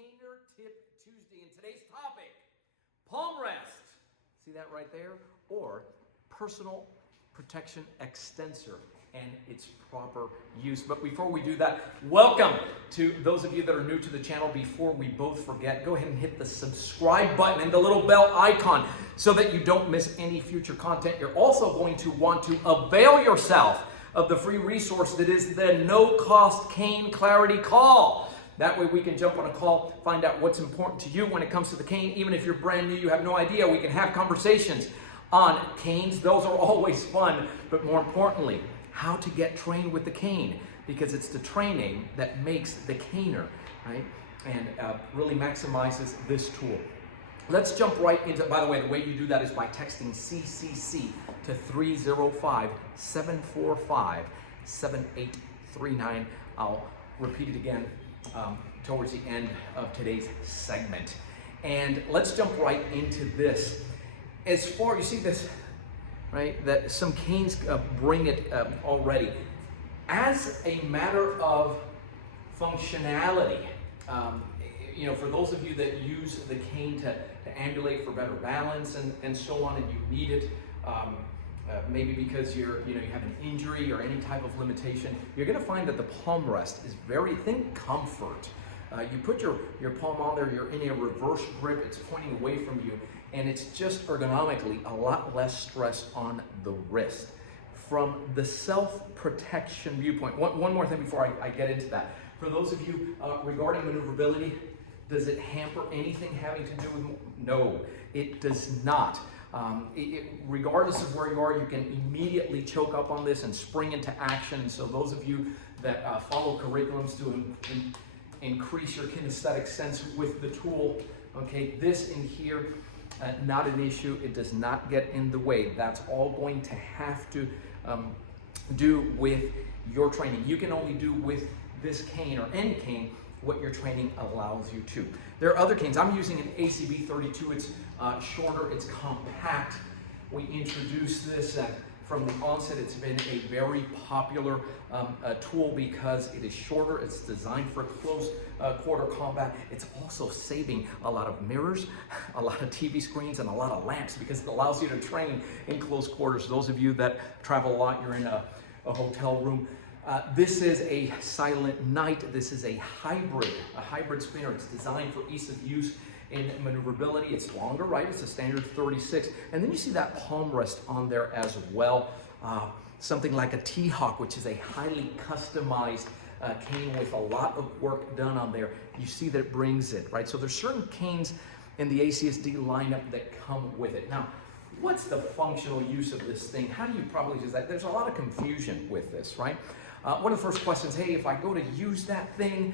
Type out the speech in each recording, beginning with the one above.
Caner Tip Tuesday, and today's topic, palm rest. See that right there? Or Personal Protection Extensor and its proper use. But before we do that, welcome to those of you that are new to the channel. Before we both forget, go ahead and hit the subscribe button and the little bell icon so that you don't miss any future content. You're also going to want to avail yourself of the free resource that is the no-cost cane clarity call. That way we can jump on a call, find out what's important to you when it comes to the cane. Even if you're brand new, you have no idea, we can have conversations on canes. Those are always fun, but more importantly, how to get trained with the cane, because it's the training that makes the caner, right? And really maximizes this tool. Let's jump right into, by the way, the way you do that is by texting CCC to 305-745-7839. I'll repeat it again towards the end of today's segment. And let's jump right into this. As far, you see this, right? That some canes bring it already. As a matter of functionality, you know, for those of you that use the cane to ambulate for better balance and so on, and you need it, maybe because you have an injury or any type of limitation, you're going to find that the palm rest is very, think comfort. You put your palm on there, you're in a reverse grip, it's pointing away from you, and it's just ergonomically a lot less stress on the wrist. From the self-protection viewpoint, one more thing before I get into that. For those of you regarding maneuverability, does it hamper anything having to do with? No, it does not. Regardless of where you are, you can immediately choke up on this and spring into action. So those of you that follow curriculums to increase your kinesthetic sense with the tool, okay, this in here, not an issue. It does not get in the way. That's all going to have to do with your training. You can only do with this cane or any cane what your training allows you to. There are other canes. I'm using an ACB 32. It's shorter, it's compact. We introduced this from the onset. It's been a very popular tool because it is shorter. It's designed for close quarter combat. It's also saving a lot of mirrors, a lot of TV screens, and a lot of lamps because it allows you to train in close quarters. Those of you that travel a lot, you're in a hotel room. This is a silent night. This is a hybrid spinner. It's designed for ease of use in maneuverability. It's longer, right? It's a standard 36. And then you see that palm rest on there as well. Something like a T-Hawk, which is a highly customized cane with a lot of work done on there. You see that it brings it, right? So there's certain canes in the ACSD lineup that come with it. Now, what's the functional use of this thing? How do you probably use that? There's a lot of confusion with this, right? One of the first questions, hey, if I go to use that thing,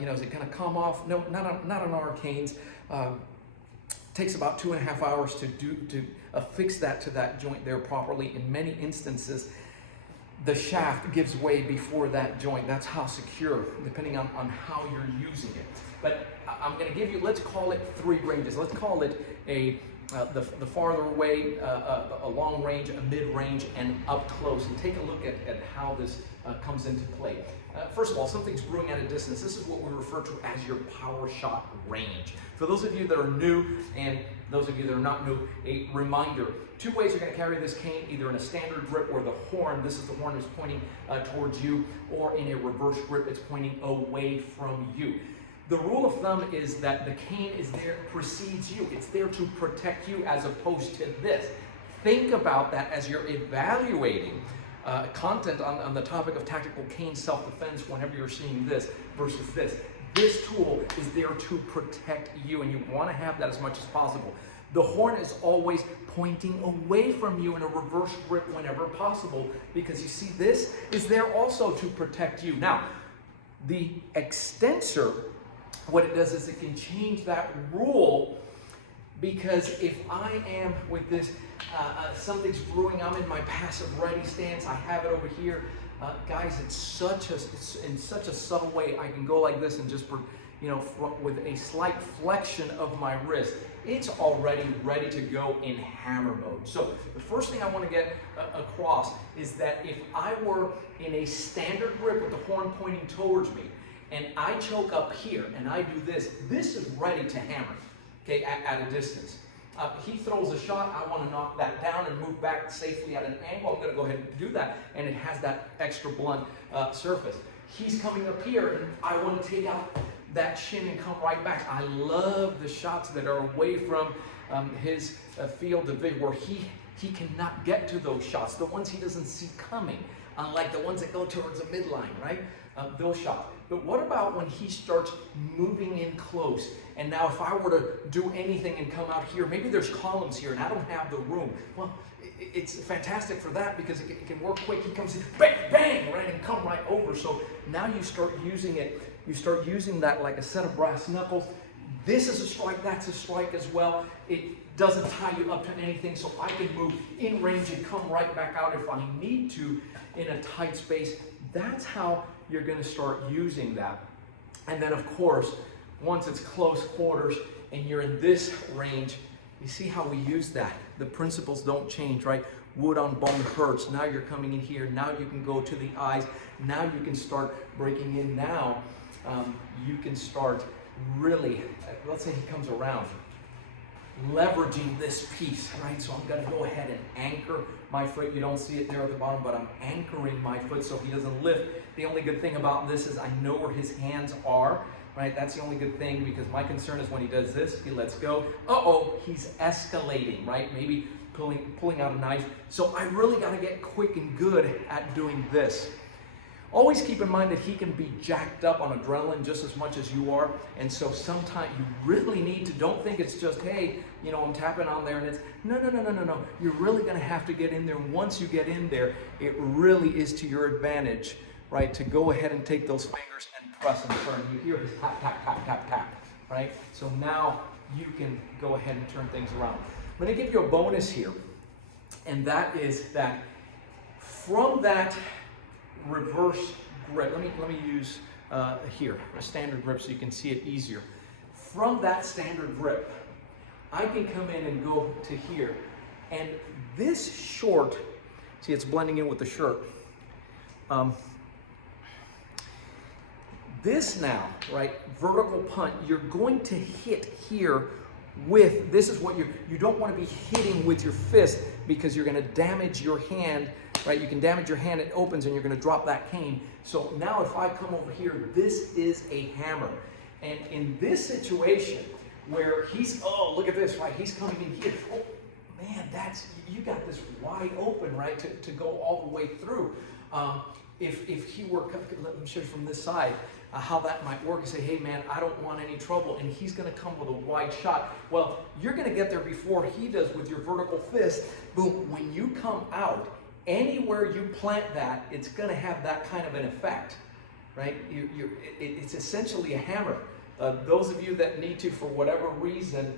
is it going to come off? No, not on our canes. Takes about 2.5 hours to affix that to that joint there properly. In many instances, the shaft gives way before that joint. That's how secure, depending on how you're using it. But I'm going to give you, let's call it 3 ranges. Let's call it the farther away, a long range, a mid-range, and up close, and take a look at how this comes into play. First of all, something's brewing at a distance. This is what we refer to as your power shot range. For those of you that are new and those of you that are not new, a reminder, 2 ways you're going to carry this cane, either in a standard grip or the horn. This is the horn that's pointing towards you, or in a reverse grip, it's pointing away from you. The rule of thumb is that the cane is there, precedes you. It's there to protect you as opposed to this. Think about that as you're evaluating content on the topic of tactical cane self-defense whenever you're seeing this versus this. This tool is there to protect you, and you want to have that as much as possible. The horn is always pointing away from you in a reverse grip whenever possible, because you see this is there also to protect you. Now, the extensor, what it does is it can change that rule, because if I am with this, something's brewing, I'm in my passive ready stance, I have it over here. Guys, it's in such a subtle way. I can go like this and just, with a slight flexion of my wrist, it's already ready to go in hammer mode. So the first thing I want to get across is that if I were in a standard grip with the horn pointing towards me, and I choke up here, and I do this, this is ready to hammer, okay, at a distance. He throws a shot, I want to knock that down and move back safely at an angle. I'm going to go ahead and do that, and it has that extra blunt surface. He's coming up here, and I want to take out that shin and come right back. I love the shots that are away from his field of vision, where he cannot get to those shots, the ones he doesn't see coming, unlike the ones that go towards the midline, right? Those shots. But what about when he starts moving in close? And now if I were to do anything and come out here, maybe there's columns here and I don't have the room. Well, it's fantastic for that because it can work quick. He comes in, bang, bang, right, and come right over. So now you start using it. You start using that like a set of brass knuckles. This is a strike, that's a strike as well. It doesn't tie you up to anything, so I can move in range and come right back out if I need to in a tight space. That's how you're going to start using that. And then of course, once it's close quarters and you're in this range, you see how we use that. The principles don't change, right? Wood on bone hurts. Now you're coming in here. Now you can go to the eyes. Now you can start breaking in. Now you can start really, let's say he comes around, leveraging this piece, right? So I'm going to go ahead and anchor my foot. You don't see it there at the bottom, but I'm anchoring my foot so he doesn't lift. The only good thing about this is I know where his hands are, right? That's the only good thing, because my concern is when he does this, he lets go. Uh-oh, he's escalating, right? Maybe pulling out a knife. So I really got to get quick and good at doing this. Always keep in mind that he can be jacked up on adrenaline just as much as you are. And so sometimes you really need to, don't think it's just, hey, you know, I'm tapping on there and it's, no. You're really going to have to get in there. And once you get in there, it really is to your advantage, right, to go ahead and take those fingers and press and turn. You hear this tap, tap, tap, tap, tap, right? So now you can go ahead and turn things around. I'm going to give you a bonus here. And that is that from that reverse grip, let me use here a standard grip so you can see it easier. From that standard grip, I can come in and go to here, and this short, see it's blending in with the shirt. This now, right, vertical punt, you're going to hit here with, this is what you don't want to be hitting with your fist, because you're going to damage your hand, right? You can damage your hand, it opens, and you're going to drop that cane. So now if I come over here, this is a hammer. And in this situation where he's, oh, look at this, right? He's coming in here. Oh, man, you got this wide open, right, to go all the way through. If he were, let me show you from this side how that might work, and say, hey man, I don't want any trouble, and he's going to come with a wide shot. Well, you're going to get there before he does with your vertical fist. Boom, when you come out, anywhere you plant that, it's going to have that kind of an effect, right? It's essentially a hammer. Those of you that need to, for whatever reason,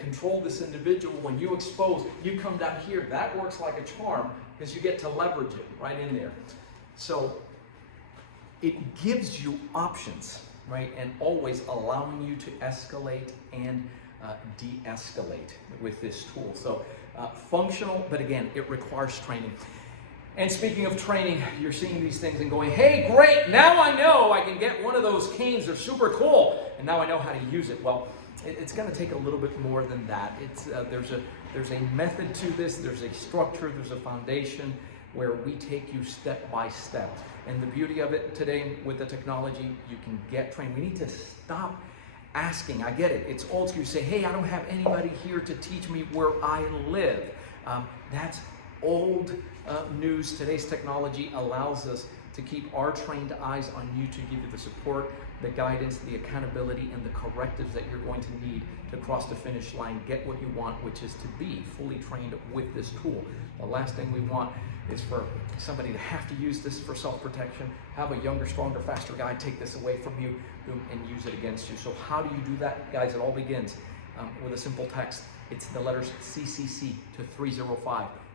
control this individual, when you expose, you come down here, that works like a charm, because you get to leverage it right in there. So it gives you options, right? And always allowing you to escalate and de-escalate with this tool. So functional, but again, it requires training. And speaking of training, you're seeing these things and going, hey, great, now I know I can get one of those canes, they're super cool, and now I know how to use it. Well, it's going to take a little bit more than that. There's a method to this, there's a structure, there's a foundation where we take you step by step. And the beauty of it today with the technology, you can get trained. We need to stop asking. I get it, it's old school. You say, hey, I don't have anybody here to teach me where I live. That's old news. Today's technology allows us to keep our trained eyes on you, to give you the support, the guidance, the accountability, and the correctives that you're going to need to cross the finish line, get what you want, which is to be fully trained with this tool. The last thing we want is for somebody to have to use this for self-protection, have a younger, stronger, faster guy take this away from you and use it against you. So how do you do that? Guys, it all begins with a simple text. It's the letters CCC to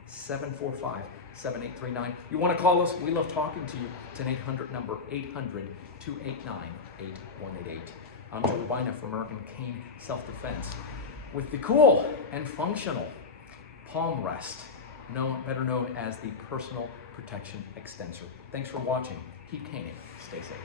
305-745-7839. You want to call us? We love talking to you. It's an 800 number, 800-289-8188. I'm Robaina from American Cane Self-Defense with the cool and functional palm rest, better known as the Personal Protection Extensor. Thanks for watching. Keep caning. Stay safe.